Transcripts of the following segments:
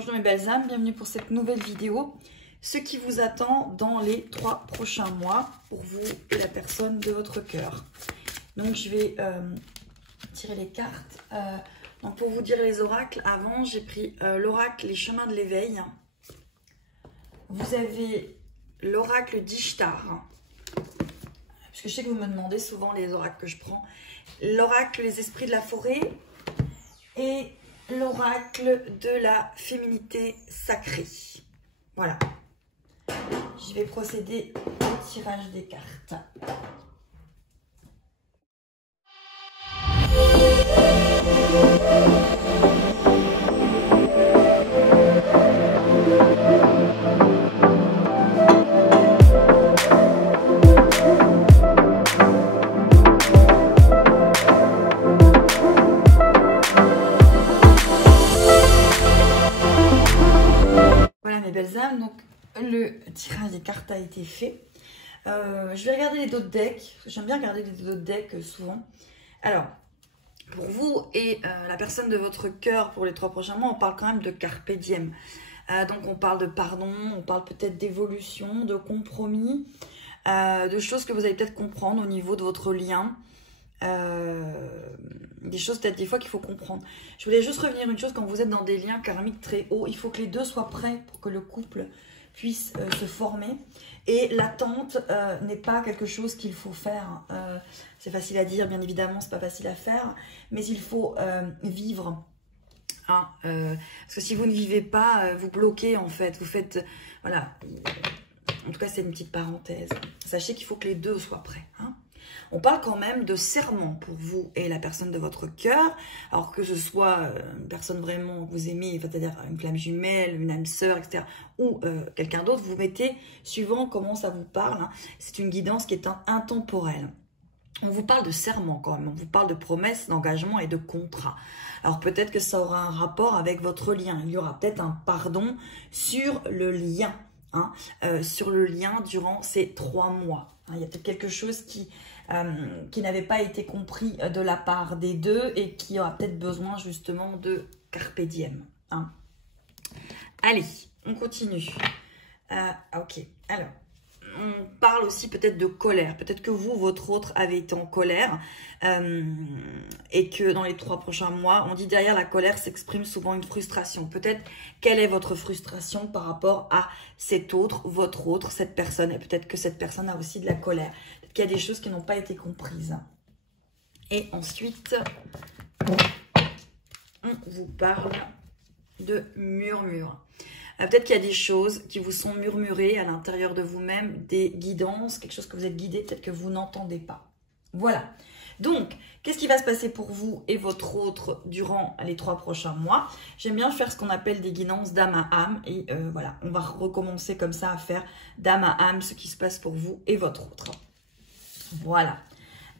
bonjour mes belles âmes, bienvenue pour cette nouvelle vidéo. Ce qui vous attend dans les 3 prochains mois pour vous et la personne de votre cœur. Donc je vais tirer les cartes. Donc pour vous dire les oracles, avant j'ai pris l'oracle Les Chemins de l'éveil. Vous avez l'oracle d'Ishtar. Parce que je sais que vous me demandez souvent les oracles que je prends. L'oracle Les Esprits de la Forêt et l'oracle de la féminité sacrée. Voilà. Je vais procéder au tirage des cartes. Voilà mes belles âmes, donc le tirage des cartes a été fait. Je vais regarder les autres decks. J'aime bien regarder les autres decks souvent. Alors, pour vous et la personne de votre cœur pour les 3 prochains mois, on parle quand même de carpe diem. Donc on parle de pardon, on parle peut-être d'évolution, de compromis, de choses que vous allez peut-être comprendre au niveau de votre lien. Des choses peut-être des fois qu'il faut comprendre. Je voulais juste revenir une chose, quand vous êtes dans des liens karmiques très hauts, il faut que les deux soient prêts pour que le couple puisse se former. Et l'attente n'est pas quelque chose qu'il faut faire. C'est facile à dire, bien évidemment, c'est pas facile à faire, mais il faut vivre. Hein, parce que si vous ne vivez pas, vous bloquez en fait. Vous faites, voilà. En tout cas, c'est une petite parenthèse. Sachez qu'il faut que les deux soient prêts. Hein. On parle quand même de serment pour vous et la personne de votre cœur. Alors que ce soit une personne vraiment que vous aimez, c'est-à-dire une flamme jumelle, une âme sœur, etc. Ou quelqu'un d'autre, vous mettez suivant comment ça vous parle. Hein. C'est une guidance qui est intemporelle. On vous parle de serment quand même. On vous parle de promesses, d'engagement et de contrat. Alors peut-être que ça aura un rapport avec votre lien. Il y aura peut-être un pardon sur le lien. Hein, sur le lien durant ces 3 mois. Hein, il y a peut-être quelque chose qui n'avait pas été compris de la part des deux et qui aura peut-être besoin justement de carpe diem. Hein. Allez, on continue. Ok, alors, on parle aussi peut-être de colère. Peut-être que vous, votre autre, avez été en colère et que dans les 3 prochains mois, on dit derrière la colère s'exprime souvent une frustration. Peut-être quelle est votre frustration par rapport à cet autre, votre autre, cette personne. Et peut-être que cette personne a aussi de la colère. Peut-être qu'il y a des choses qui n'ont pas été comprises. Et ensuite, on vous parle de murmure. Peut-être qu'il y a des choses qui vous sont murmurées à l'intérieur de vous-même, des guidances, quelque chose que vous êtes guidé, peut-être que vous n'entendez pas. Voilà. Donc, qu'est-ce qui va se passer pour vous et votre autre durant les 3 prochains mois? J'aime bien faire ce qu'on appelle des guidances d'âme à âme. Et voilà, on va recommencer comme ça à faire d'âme à âme ce qui se passe pour vous et votre autre. Voilà.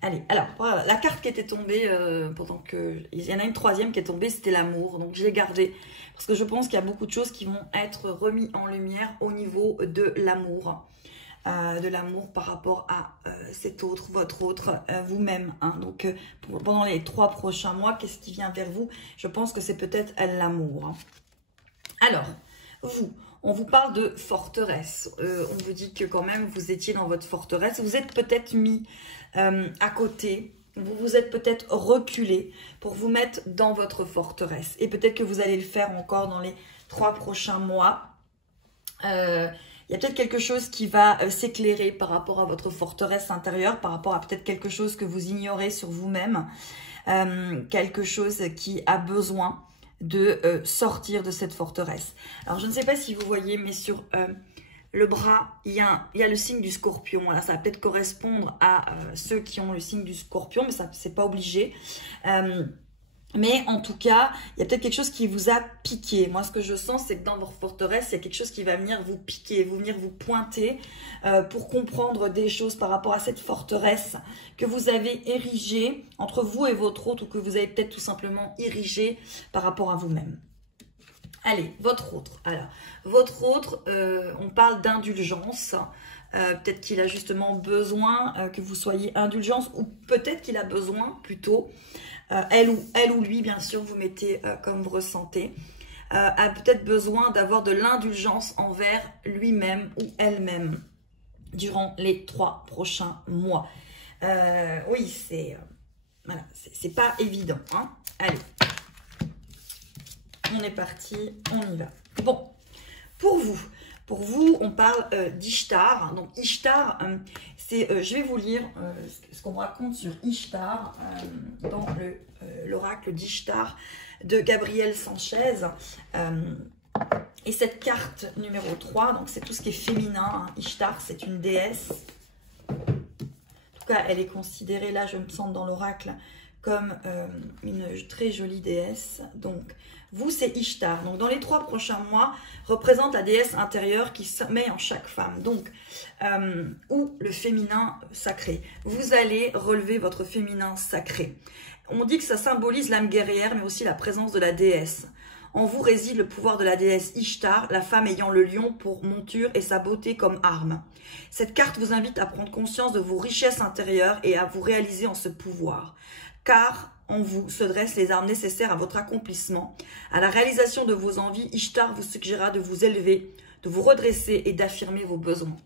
Allez, alors, voilà, la carte qui était tombée, pourtant qu'il y en a une 3e qui est tombée, c'était l'amour. Donc, je l'ai gardée parce que je pense qu'il y a beaucoup de choses qui vont être remises en lumière au niveau de l'amour. Par rapport à cet autre, votre autre, vous-même. Hein. Donc, pendant les 3 prochains mois, qu'est-ce qui vient vers vous? Je pense que c'est peut-être l'amour. Hein. Alors, vous... On vous parle de forteresse. On vous dit que quand même, vous étiez dans votre forteresse. Vous êtes peut-être mis à côté. Vous vous êtes peut-être reculé pour vous mettre dans votre forteresse. Et peut-être que vous allez le faire encore dans les 3 prochains mois. Il y a peut-être quelque chose qui va s'éclairer par rapport à votre forteresse intérieure, par rapport à peut-être quelque chose que vous ignorez sur vous-même. Quelque chose qui a besoin de sortir de cette forteresse. Alors, je ne sais pas si vous voyez, mais sur le bras, il y a le signe du scorpion. Voilà, ça va peut-être correspondre à ceux qui ont le signe du scorpion, mais ça, c'est pas obligé. Mais en tout cas, il y a peut-être quelque chose qui vous a piqué. Moi, ce que je sens, c'est que dans votre forteresse, il y a quelque chose qui va venir vous piquer, venir vous pointer pour comprendre des choses par rapport à cette forteresse que vous avez érigée entre vous et votre autre ou que vous avez peut-être tout simplement érigée par rapport à vous-même. Allez, votre autre. Alors, votre autre, on parle d'indulgence. Peut-être qu'il a justement besoin que vous soyez indulgence ou peut-être qu'il a besoin plutôt, elle ou lui, bien sûr, vous mettez comme vous ressentez. a peut-être besoin d'avoir de l'indulgence envers lui-même ou elle-même durant les 3 prochains mois. Oui, voilà, c'est pas évident. Hein. Allez, on est parti, on y va. Bon, pour vous, on parle d'Ishtar. Donc Ishtar, je vais vous lire ce qu'on raconte sur Ishtar dans l'oracle d'Ishtar de Gabriel Sanchez. Et cette carte numéro 3, donc c'est tout ce qui est féminin. Hein. Ishtar, c'est une déesse. En tout cas, elle est considérée, là, je me sens dans l'oracle, comme une très jolie déesse. Donc, vous, c'est Ishtar. Donc, dans les 3 prochains mois, représente la déesse intérieure qui sommeille en chaque femme. Donc, ou le féminin sacré. Vous allez relever votre féminin sacré. On dit que ça symbolise l'âme guerrière, mais aussi la présence de la déesse. En vous réside le pouvoir de la déesse Ishtar, la femme ayant le lion pour monture et sa beauté comme arme. Cette carte vous invite à prendre conscience de vos richesses intérieures et à vous réaliser en ce pouvoir. Car en vous se dressent les armes nécessaires à votre accomplissement. À la réalisation de vos envies, Ishtar vous suggérera de vous élever, de vous redresser et d'affirmer vos besoins.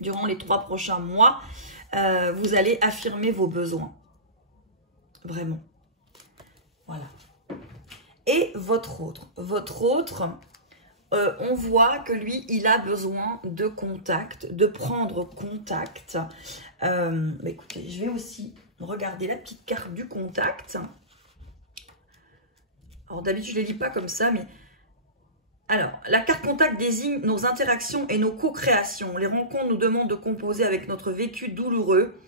Durant les 3 prochains mois, vous allez affirmer vos besoins. Vraiment. Voilà. Et votre autre, on voit que lui, il a besoin de contact, de prendre contact. Écoutez, je vais aussi regarder la petite carte du contact. Alors d'habitude, je ne les lis pas comme ça, mais... Alors, la carte contact désigne nos interactions et nos co-créations. Les rencontres nous demandent de composer avec notre vécu douloureux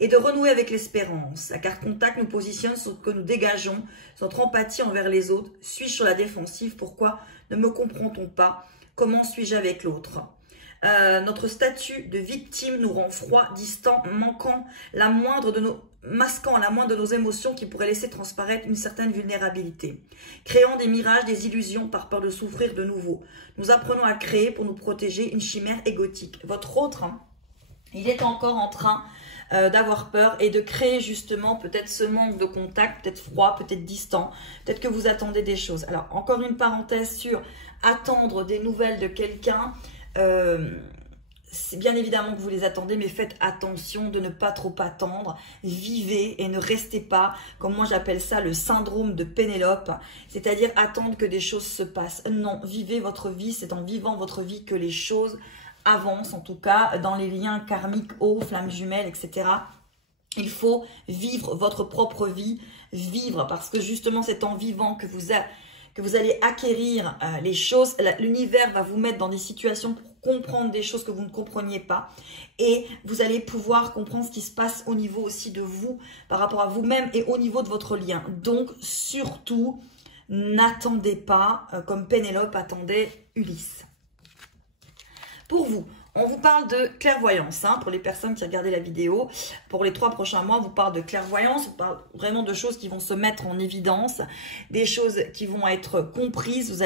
et de renouer avec l'espérance. La carte contact nous positionne sur ce que nous dégageons, sur notre empathie envers les autres. Suis-je sur la défensive? Pourquoi ne me comprend-on pas? Comment suis-je avec l'autre? Notre statut de victime nous rend froid, distant, masquant la moindre de nos émotions qui pourrait laisser transparaître une certaine vulnérabilité. Créant des mirages, des illusions par peur de souffrir de nouveau. Nous apprenons à créer pour nous protéger une chimère égotique. Votre autre, il est encore en train d'avoir peur et de créer justement peut-être ce manque de contact, peut-être froid, peut-être distant, peut-être que vous attendez des choses. Alors encore une parenthèse sur attendre des nouvelles de quelqu'un. C'est bien évidemment que vous les attendez, mais faites attention de ne pas trop attendre. Vivez et ne restez pas, comme moi j'appelle ça, le syndrome de Pénélope, c'est-à-dire attendre que des choses se passent. Non, vivez votre vie, c'est en vivant votre vie que les choses avancent, en tout cas dans les liens karmiques, eau, flammes jumelles, etc. Il faut vivre votre propre vie, vivre, parce que justement c'est en vivant que vous allez acquérir les choses. L'univers va vous mettre dans des situations pour comprendre des choses que vous ne compreniez pas. Et vous allez pouvoir comprendre ce qui se passe au niveau aussi de vous, par rapport à vous-même et au niveau de votre lien. Donc, surtout, n'attendez pas comme Pénélope attendait Ulysse. Pour vous, on vous parle de clairvoyance, hein, pour les personnes qui regardaient la vidéo. Pour les 3 prochains mois, on vous parle de clairvoyance, on parle vraiment de choses qui vont se mettre en évidence, des choses qui vont être comprises.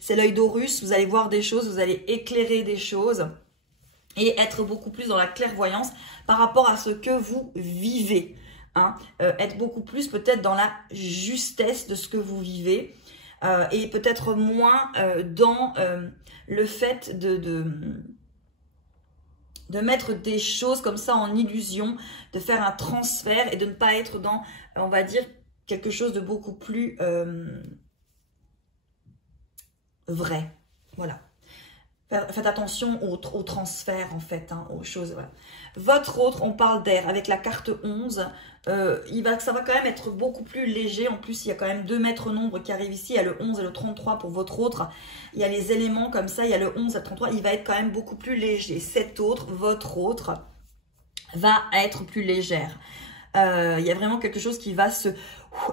C'est l'œil d'Horus, vous allez voir des choses, vous allez éclairer des choses et être beaucoup plus dans la clairvoyance par rapport à ce que vous vivez. Hein. Être beaucoup plus peut-être dans la justesse de ce que vous vivez et peut-être moins dans le fait de mettre des choses comme ça en illusion, de faire un transfert et de ne pas être dans, on va dire, quelque chose de beaucoup plus vrai. Voilà. Faites attention au transfert, en fait, hein, aux choses. Voilà. Votre autre, on parle d'air. Avec la carte 11, ça va quand même être beaucoup plus léger. En plus, il y a quand même 2 maîtres nombres qui arrivent ici. Il y a le 11 et le 33 pour votre autre. Il y a les éléments comme ça. Il y a le 11 et le 33. Il va être quand même beaucoup plus léger. Cet autre, votre autre, va être plus légère. Il y a vraiment quelque chose qui va se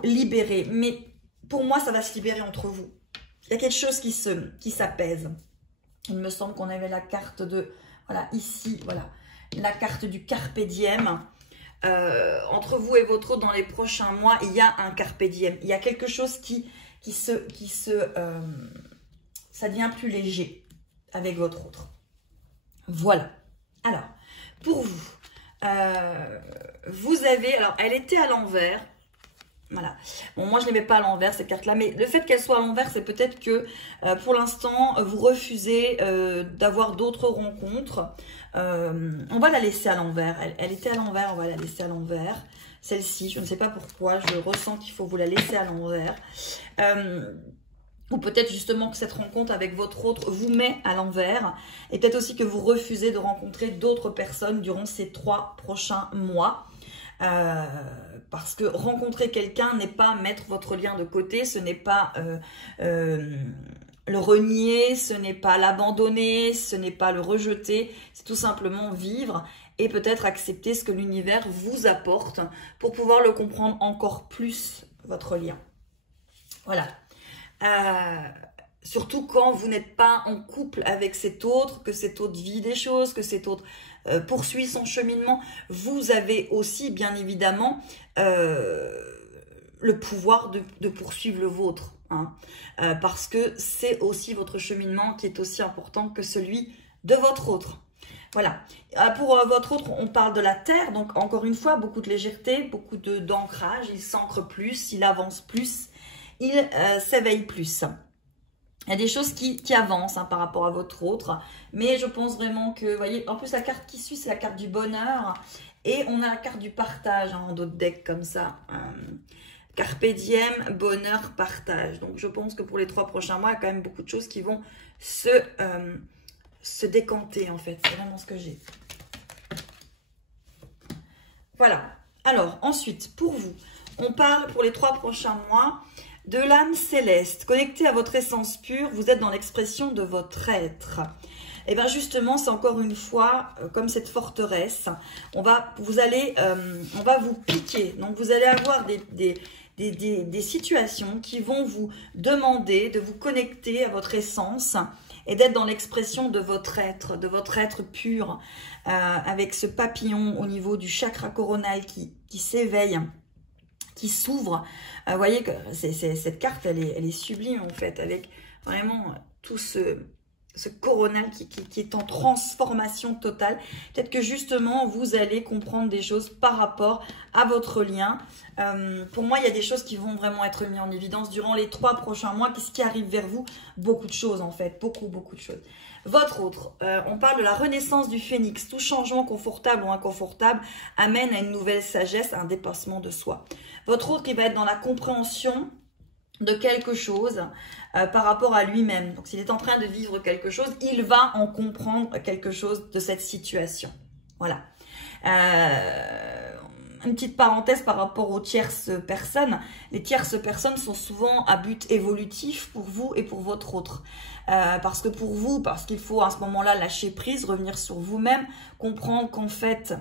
libérer. Mais pour moi, ça va se libérer entre vous. Il y a quelque chose qui s'apaise. Il me semble qu'on avait la carte de, voilà, ici, voilà, la carte du Carpe Diem. Entre vous et votre autre, dans les prochains mois, il y a un Carpe Diem. Il y a quelque chose ça devient plus léger avec votre autre. Voilà. Alors, pour vous, vous avez, alors, elle était à l'envers. Voilà. Bon, moi, je ne les mets pas à l'envers, ces cartes-là. Mais le fait qu'elles soient à l'envers, c'est peut-être que, pour l'instant, vous refusez d'avoir d'autres rencontres. On va la laisser à l'envers. Elle était à l'envers, on va la laisser à l'envers. Celle-ci, je ne sais pas pourquoi, je ressens qu'il faut vous la laisser à l'envers. Ou peut-être justement que cette rencontre avec votre autre vous met à l'envers. Et peut-être aussi que vous refusez de rencontrer d'autres personnes durant ces 3 prochains mois. Parce que rencontrer quelqu'un n'est pas mettre votre lien de côté, ce n'est pas le renier, ce n'est pas l'abandonner, ce n'est pas le rejeter, c'est tout simplement vivre et peut-être accepter ce que l'univers vous apporte pour pouvoir le comprendre encore plus, votre lien. Voilà. Surtout quand vous n'êtes pas en couple avec cet autre, que cet autre vit des choses, que cet autre poursuit son cheminement, vous avez aussi bien évidemment le pouvoir de poursuivre le vôtre. Hein, parce que c'est aussi votre cheminement qui est aussi important que celui de votre autre. Voilà. Pour votre autre, on parle de la terre, donc encore une fois, beaucoup de légèreté, beaucoup d'ancrage, il s'ancre plus, il avance plus, il s'éveille plus. Il y a des choses qui avancent hein, par rapport à votre autre. Mais je pense vraiment que, vous voyez, en plus la carte qui suit, c'est la carte du bonheur. Et on a la carte du partage hein, en d'autres decks comme ça. Carpe diem, bonheur, partage. Donc je pense que pour les 3 prochains mois, il y a quand même beaucoup de choses qui vont se décanter en fait. C'est vraiment ce que j'ai. Voilà. Alors ensuite, pour vous, on parle pour les 3 prochains mois de l'âme céleste, connectée à votre essence pure, vous êtes dans l'expression de votre être. Et bien justement, c'est encore une fois, comme cette forteresse, on va vous piquer. Donc vous allez avoir des situations qui vont vous demander de vous connecter à votre essence et d'être dans l'expression de votre être pur, avec ce papillon au niveau du chakra coronal qui s'éveille, qui s'ouvre. Vous voyez que cette carte, elle est sublime en fait, avec vraiment tout ce coronal qui est en transformation totale. Peut-être que justement, vous allez comprendre des choses par rapport à votre lien. Pour moi, il y a des choses qui vont vraiment être mises en évidence durant les 3 prochains mois. Qu'est-ce qui arrive vers vous? Beaucoup de choses en fait, beaucoup de choses. Votre autre, on parle de la renaissance du phénix. Tout changement confortable ou inconfortable amène à une nouvelle sagesse, à un dépassement de soi. Votre autre, il va être dans la compréhension de quelque chose par rapport à lui-même. Donc, s'il est en train de vivre quelque chose, il va en comprendre quelque chose de cette situation. Voilà. Une petite parenthèse par rapport aux tierces personnes. Les tierces personnes sont souvent à but évolutif pour vous et pour votre autre. Parce que pour vous, parce qu'il faut à ce moment-là lâcher prise, revenir sur vous-même, comprendre qu'en fait,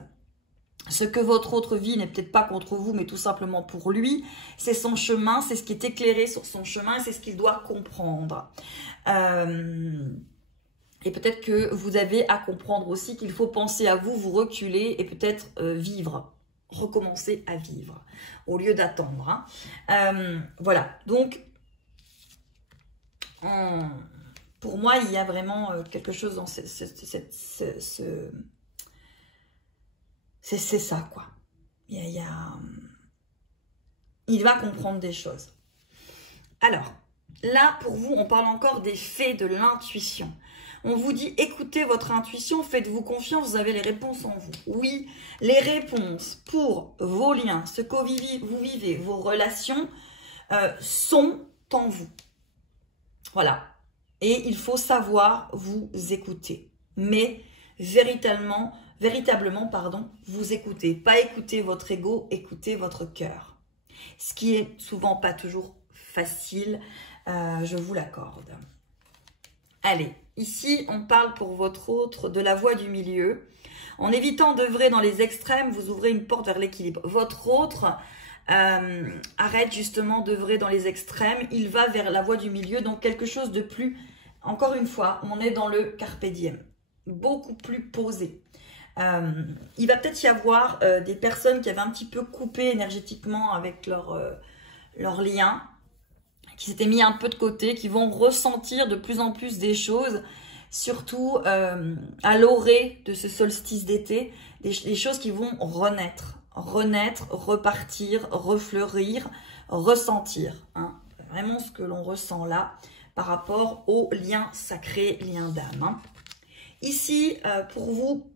ce que votre autre vit n'est peut-être pas contre vous, mais tout simplement pour lui. C'est son chemin, c'est ce qui est éclairé sur son chemin, c'est ce qu'il doit comprendre. Et peut-être que vous avez à comprendre aussi qu'il faut penser à vous, vous reculer et peut-être vivre. Recommencer à vivre au lieu d'attendre. Hein. Voilà, donc pour moi, il y a vraiment quelque chose dans c'est ça, quoi. Il va comprendre des choses. Alors, là, pour vous, on parle encore des faits de l'intuition. On vous dit, écoutez votre intuition, faites-vous confiance, vous avez les réponses en vous. Oui, les réponses pour vos liens, ce que vous vivez, vos relations, sont en vous. Voilà. Et il faut savoir vous écouter. Mais véritablement, vous écoutez. Pas écouter votre ego, écoutez votre cœur. Ce qui est souvent pas toujours facile, je vous l'accorde. Allez, ici, on parle pour votre autre de la voie du milieu. En évitant d'œuvrer dans les extrêmes, vous ouvrez une porte vers l'équilibre. Votre autre arrête justement d'œuvrer dans les extrêmes. Il va vers la voie du milieu, donc quelque chose de plus, encore une fois, on est dans le carpe diem. Beaucoup plus posé. Il va peut-être y avoir des personnes qui avaient un petit peu coupé énergétiquement avec leur lien, qui s'étaient mis un peu de côté, qui vont ressentir de plus en plus des choses, surtout à l'orée de ce solstice d'été, des choses qui vont renaître renaître, repartir, refleurir, ressentir. Hein. Vraiment ce que l'on ressent là par rapport au lien sacré, lien d'âme. Hein. Ici, pour vous,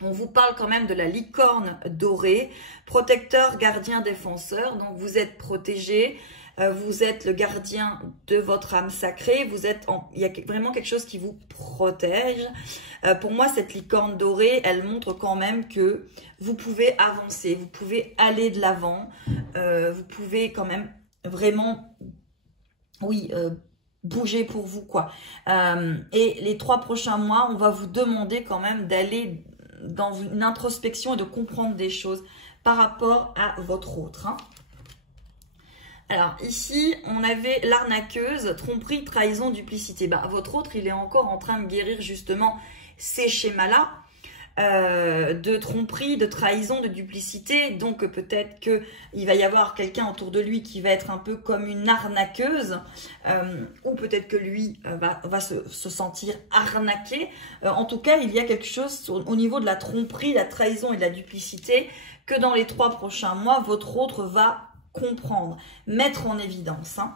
on vous parle quand même de la licorne dorée, protecteur, gardien, défenseur. Donc, vous êtes protégé, vous êtes le gardien de votre âme sacrée. Il y a vraiment quelque chose qui vous protège. Pour moi, cette licorne dorée, elle montre quand même que vous pouvez avancer, vous pouvez aller de l'avant, vous pouvez quand même vraiment, oui, bouger pour vous, quoi. Et les 3 prochains mois, on va vous demander quand même d'aller dans une introspection et de comprendre des choses par rapport à votre autre. Hein. Alors ici, on avait l'arnaqueuse, tromperie, trahison, duplicité. Bah, votre autre, il est encore en train de guérir justement ces schémas-là. De tromperie, de trahison, de duplicité. Donc peut-être qu'il va y avoir quelqu'un autour de lui qui va être un peu comme une arnaqueuse, ou peut-être que lui va se sentir arnaqué. En tout cas, il y a quelque chose au niveau de la tromperie, la trahison et de la duplicité que dans les 3 prochains mois, votre autre va comprendre, mettre en évidence. Hein.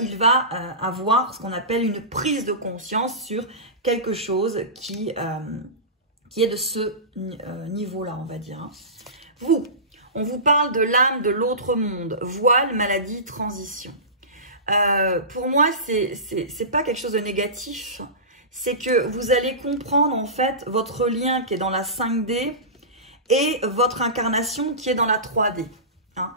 Il va avoir ce qu'on appelle une prise de conscience sur quelque chose qui est de ce niveau-là, on va dire. Hein. Vous, on vous parle de l'âme de l'autre monde, voile, maladie, transition. Pour moi, c'est pas quelque chose de négatif. C'est que vous allez comprendre en fait votre lien qui est dans la 5D et votre incarnation qui est dans la 3D. Hein.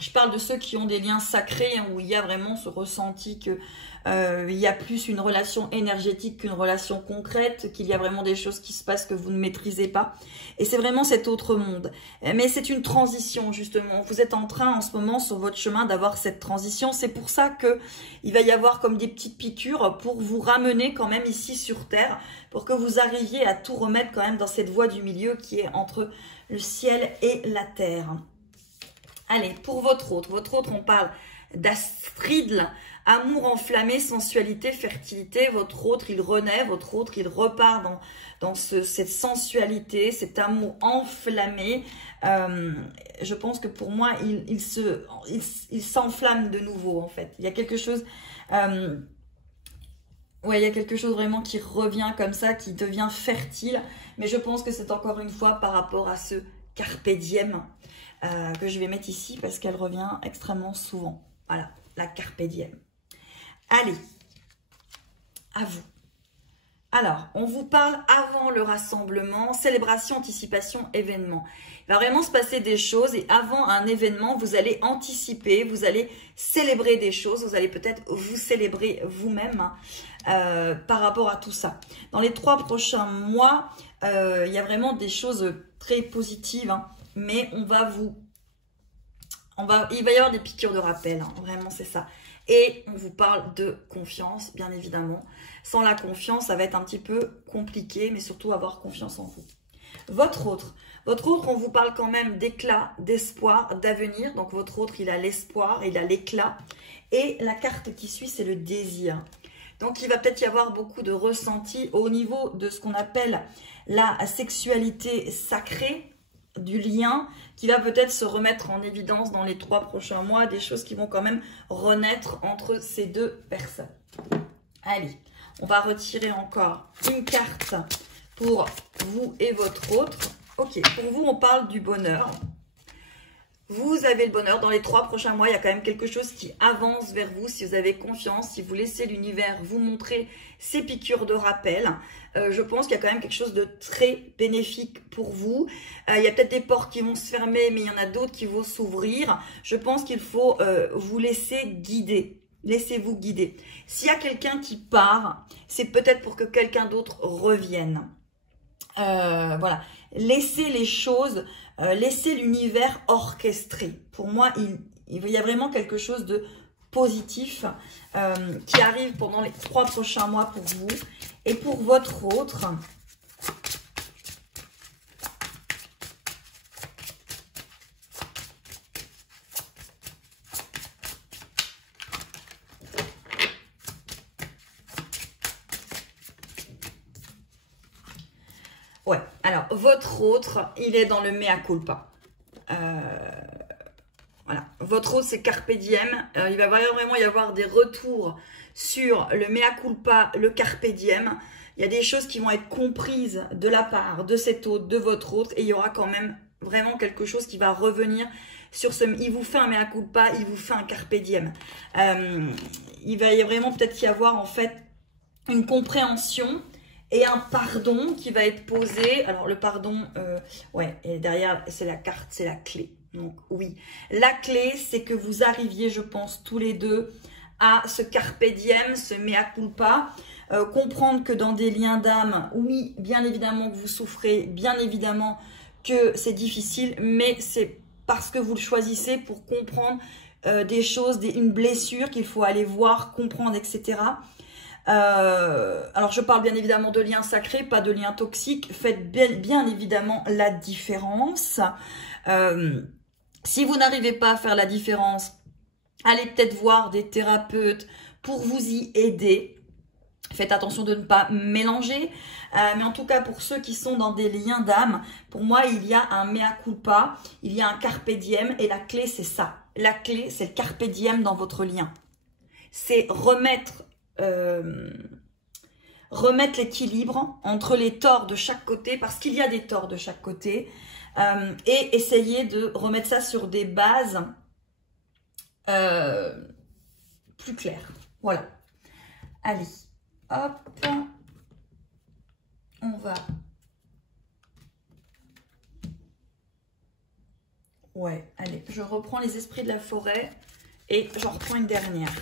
Je parle de ceux qui ont des liens sacrés, hein, où il y a vraiment ce ressenti que il y a plus une relation énergétique qu'une relation concrète, qu'il y a vraiment des choses qui se passent que vous ne maîtrisez pas. Et c'est vraiment cet autre monde. Mais c'est une transition, justement. Vous êtes en train, en ce moment, sur votre chemin, d'avoir cette transition. C'est pour ça que il va y avoir comme des petites piqûres pour vous ramener quand même ici sur Terre, pour que vous arriviez à tout remettre quand même dans cette voie du milieu qui est entre le ciel et la terre. Allez, pour votre autre, on parle d'Astridle, amour enflammé, sensualité, fertilité. Votre autre, il renaît, votre autre, il repart dans cette sensualité, cet amour enflammé. Je pense que pour moi, il s'enflamme de nouveau, en fait. Il y a quelque chose... ouais, il y a quelque chose vraiment qui revient comme ça, qui devient fertile. Mais je pense que c'est encore une fois par rapport à ce carpe diem que je vais mettre ici parce qu'elle revient extrêmement souvent. Voilà, la carpe diem. Allez, à vous. Alors, on vous parle avant le rassemblement, célébration, anticipation, événement. Il va vraiment se passer des choses et avant un événement, vous allez anticiper, vous allez célébrer des choses, vous allez peut-être vous célébrer vous-même par rapport à tout ça. Dans les 3 prochains mois, il y a vraiment des choses très positives, hein, mais il va y avoir des piqûres de rappel, hein, vraiment c'est ça. Et on vous parle de confiance, bien évidemment. Sans la confiance, ça va être un petit peu compliqué, mais surtout avoir confiance en vous. Votre autre, on vous parle quand même d'éclat, d'espoir, d'avenir. Donc votre autre, il a l'espoir, il a l'éclat. Et la carte qui suit, c'est le désir. Donc il va peut-être y avoir beaucoup de ressentis au niveau de ce qu'on appelle la sexualité sacrée, du lien qui va peut-être se remettre en évidence dans les 3 prochains mois, des choses qui vont quand même renaître entre ces 2 personnes. Allez, on va retirer encore une carte pour vous et votre autre. Ok, pour vous, on parle du bonheur. Vous avez le bonheur. Dans les 3 prochains mois, il y a quand même quelque chose qui avance vers vous. Si vous avez confiance, si vous laissez l'univers vous montrer ces piqûres de rappel, je pense qu'il y a quand même quelque chose de très bénéfique pour vous. Il y a peut-être des portes qui vont se fermer, mais il y en a d'autres qui vont s'ouvrir. Je pense qu'il faut vous laisser guider. Laissez-vous guider. S'il y a quelqu'un qui part, c'est peut-être pour que quelqu'un d'autre revienne. Voilà. Laissez les choses... laissez l'univers orchestrer. Pour moi, il y a vraiment quelque chose de positif qui arrive pendant les 3 prochains mois pour vous. Et pour votre autre, Ouais, alors, votre autre, il est dans le mea culpa. Voilà, votre autre, c'est carpe diem. Il va vraiment y avoir des retours sur le mea culpa, le carpe diem. Il y a des choses qui vont être comprises de la part de cet autre, de votre autre, et il y aura quand même vraiment quelque chose qui va revenir sur ce... Il vous fait un mea culpa, il vous fait un carpe diem. Il va y vraiment peut-être y avoir en fait une compréhension et un pardon qui va être posé. Alors le pardon, ouais, et derrière c'est la carte, c'est la clé. Donc oui, la clé c'est que vous arriviez, je pense, tous les deux à ce carpe diem, ce mea culpa. Comprendre que dans des liens d'âme, oui, bien évidemment que vous souffrez, bien évidemment que c'est difficile, mais c'est parce que vous le choisissez pour comprendre des choses, une blessure qu'il faut aller voir, comprendre, etc. Alors je parle bien évidemment de liens sacrés, pas de liens toxiques. Faites bien évidemment la différence. Si vous n'arrivez pas à faire la différence, allez peut-être voir des thérapeutes pour vous y aider. Faites attention de ne pas mélanger, mais en tout cas pour ceux qui sont dans des liens d'âme, pour moi il y a un mea culpa, il y a un carpe diem et la clé c'est ça. La clé c'est le carpe diem dans votre lien. C'est remettre l'équilibre entre les torts de chaque côté, parce qu'il y a des torts de chaque côté, et essayer de remettre ça sur des bases plus claires. Voilà. Allez. Hop, on va, ouais, allez, je reprends les esprits de la forêt et j'en reprends une dernière.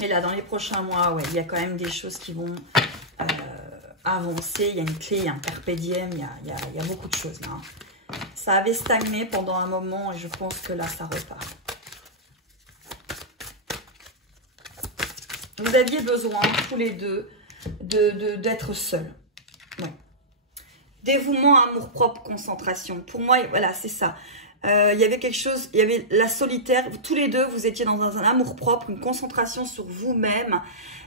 Et là, dans les prochains mois, ouais, il y a quand même des choses qui vont avancer. Il y a une clé, il y a un carpe diem, il y a beaucoup de choses là. Ça avait stagné pendant un moment et je pense que là, ça repart. Vous aviez besoin, tous les deux, d'être seuls. Ouais. Dévouement, amour-propre, concentration. Pour moi, voilà, c'est ça. Il y avait quelque chose, il y avait la solitaire, tous les deux, vous étiez dans un amour-propre, une concentration sur vous-même.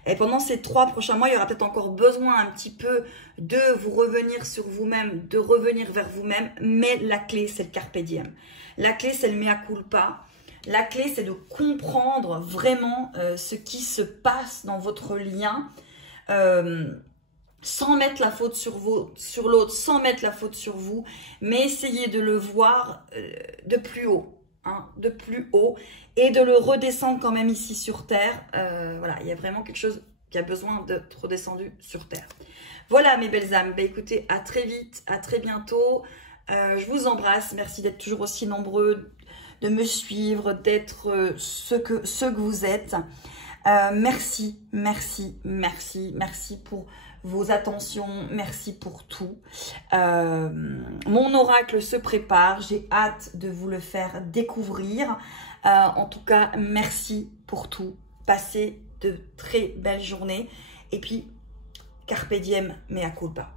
Et pendant ces 3 prochains mois, il y aura peut-être encore besoin un petit peu de vous revenir sur vous-même, de revenir vers vous-même. Mais la clé, c'est le carpe diem. La clé, c'est le mea culpa. La clé, c'est de comprendre vraiment ce qui se passe dans votre lien. Sans mettre la faute sur l'autre, sans mettre la faute sur vous, mais essayez de le voir de plus haut, hein, de plus haut, et de le redescendre quand même ici sur Terre. Voilà, il y a vraiment quelque chose qui a besoin d'être redescendu sur Terre. Voilà mes belles âmes, bah, écoutez, à très vite, à très bientôt. Je vous embrasse, merci d'être toujours aussi nombreux, de me suivre, d'être ce que vous êtes. Merci, merci, merci, merci pour vos attentions, merci pour tout. Mon oracle se prépare, j'ai hâte de vous le faire découvrir. En tout cas, merci pour tout. Passez de très belles journées. Et puis, carpe diem, mea culpa.